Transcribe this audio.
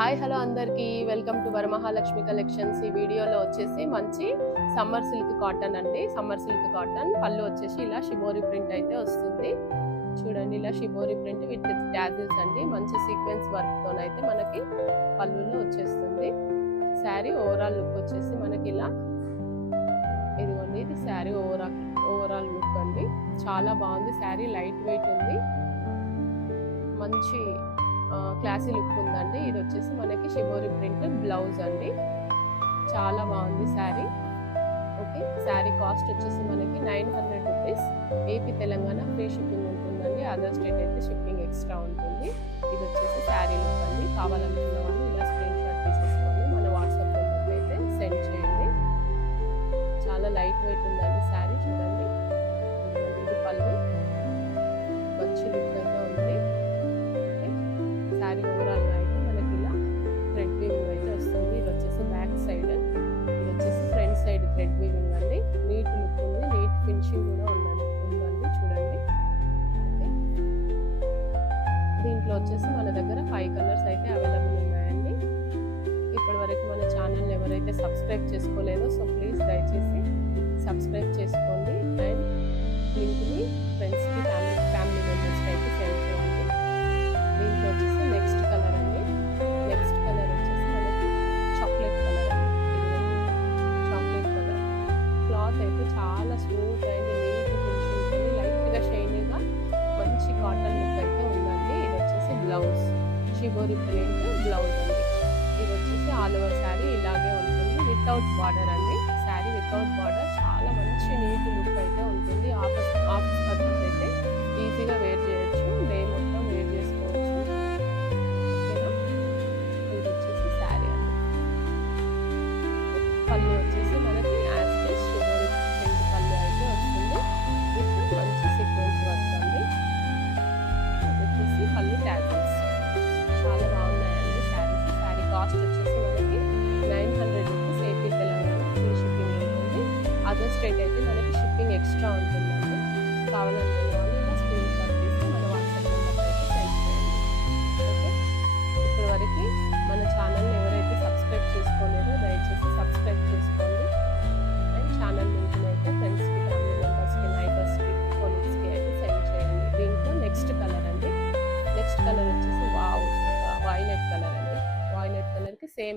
Hi hello అందరికీ welcome to Varamahalakshmi collections. ఈ వీడియోలో వచ్చేసి మంచి సమ్మర్ సిల్క్ కాటన్ అండి. సమ్మర్ సిల్క్ కాటన్ పళ్ళు వచ్చేసి ఇలా షిబోరి ప్రింట్ అయితే వస్తుంది. చూడండి, ఇలా షిబోరి ప్రింట్ విత్ టాజిల్స్ అండి. మంచి సీక్వెన్స్ వర్క్తోనైతే మనకి పళ్ళులో వచ్చేస్తుంది. శారీ ఓవరాల్ లుక్ వచ్చేసి మనకి ఇలా ఇదిగోండి, ఇది శారీ ఓవరాల్ లుక్ అండి. చాలా బాగుంది శారీ, లైట్ వెయిట్ ఉంది, మంచి క్లాసీ లుక్ ఉందండి. ఇది వచ్చేసి మనకి షిబోరి ప్రింట్ బ్లౌజ్ అండి. చాలా బాగుంది శారీ. ఓకే, శారీ కాస్ట్ వచ్చేసి మనకి 900 rupees. AP Telangana free shipping ఉంటుందండి. అదర్ స్టేట్ అయితే షిప్పింగ్ ఎక్స్ట్రా ఉంటుంది. ఇది వచ్చేసి శారీ లుక్ అండి. కావాలనుకున్న వాళ్ళు ఇలా స్క్రీన్ షాట్ తీసేసుకొని మన వాట్సాప్ నెంబర్కి అయితే సెండ్ చేయండి. చాలా లైట్ వెయిట్ ఉందండి శారీ. చూడండి, ఇది పళ్ళు, మంచి లుక్ అయితే ఉంది. శారీ ఓవరాల్గా అయితే మనకి ఇలా థ్రెడ్ వీవింగ్ అయితే వస్తుంది. ఇది వచ్చేసి బ్యాక్ సైడ్, ఇది వచ్చేసి ఫ్రంట్ సైడ్ థ్రెడ్ వీవింగ్ అండి. నీట్ లుక్ ఉంది, నీట్ ఫినిషింగ్ కూడా ఉందండి. చూడండి, దీంట్లో వచ్చేసి మన దగ్గర 5 కలర్స్ అయితే అవైలబుల్ ఉన్నాయండి. ఇప్పటి వరకు మన ఛానల్ ఎవరైతే సబ్స్క్రైబ్ చేసుకోలేదో సో ప్లీజ్ దయచేసి సబ్స్క్రైబ్ చేసుకోండి. అండ్ లింక్ని ఫ్రెండ్స్కి ఫ్యామిలీ మెంబర్స్కి అయితే సెండ్ చేయండి. దీంట్లో వచ్చేసి నెక్స్ట్ కలర్ అండి. నెక్స్ట్ కలర్ వచ్చేసి మనకి చాక్లెట్ కలర్ అండి. చాక్లెట్ కలర్ క్లాత్ అయితే చాలా స్మూత్ అండ్ నీట్ ఫినిషింగ్, లైట్గా షైనీగా మంచి కాటన్ లుక్ అయితే ఉందండి. ఇది వచ్చేసి బ్లౌజ్, షిబోరి ప్రింట్ బ్లౌజ్ అండి. ఇది వచ్చేసి ఆల్ ఓవర్ శారీ ఇలాగే ఉంటుంది, వితౌట్ బార్డర్ అండి. శారీ వితౌట్ బార్డర్, చాలా మంచి నీట్ లుక్ అయితే ఉంటుంది. ఆఫీస్ పర్పస్ అయితే ఈజీగా వేర్ చేయొచ్చు, డే మొత్తం వేర్ చేసుకోవచ్చు. ఓకేనా, ఇది వచ్చేసి శారీ అండి. పళ్ళు వచ్చేసి మనకి యాజ్ ఇట్ షిబోరి ప్రింట్ పళ్ళు అయితే వస్తుంది విత్ మంచి సీక్వెన్స్ వర్క్ అండి. ఇది వచ్చేసి పళ్ళు టాజిల్స్. చాలా బాగున్నాయండి శారీస్. శారీ కాస్ట్ వచ్చేసి మనకి 900 rupees. AP Telangana free shipping ఉంటుంది. అదర్ స్టేట్ అయితే మనకి షిప్పింగ్ ఎక్స్ట్రా ఉంటుందండి. కావాలనుకున్న వాళ్ళు ఇలా స్క్రీన్ షాట్ తీసి మన వాట్సాప్ నెంబర్కి అయితే సెండ్ చేయండి. ఓకే, ఇప్పటి వరకు మన ఛానల్ని ఎవరైతే సబ్స్క్రైబ్ చేసుకోలేదో దయచేసి సబ్స్క్రైబ్ చేసుకోండి. అండ్ ఛానల్ లింక్ని అయితే ఫ్రెండ్స్కి, ఫ్యామిలీ మెంబర్స్కి, నైబర్స్కి, కొలీగ్స్కి అయితే సెండ్ చేయండి. దీంట్లో నెక్స్ట్ కలర్ అండి. నెక్స్ట్ కలర్ వచ్చేసి వావ్, వైలెట్ కలర్ అండి. వైలెట్ కలర్కి సేమ్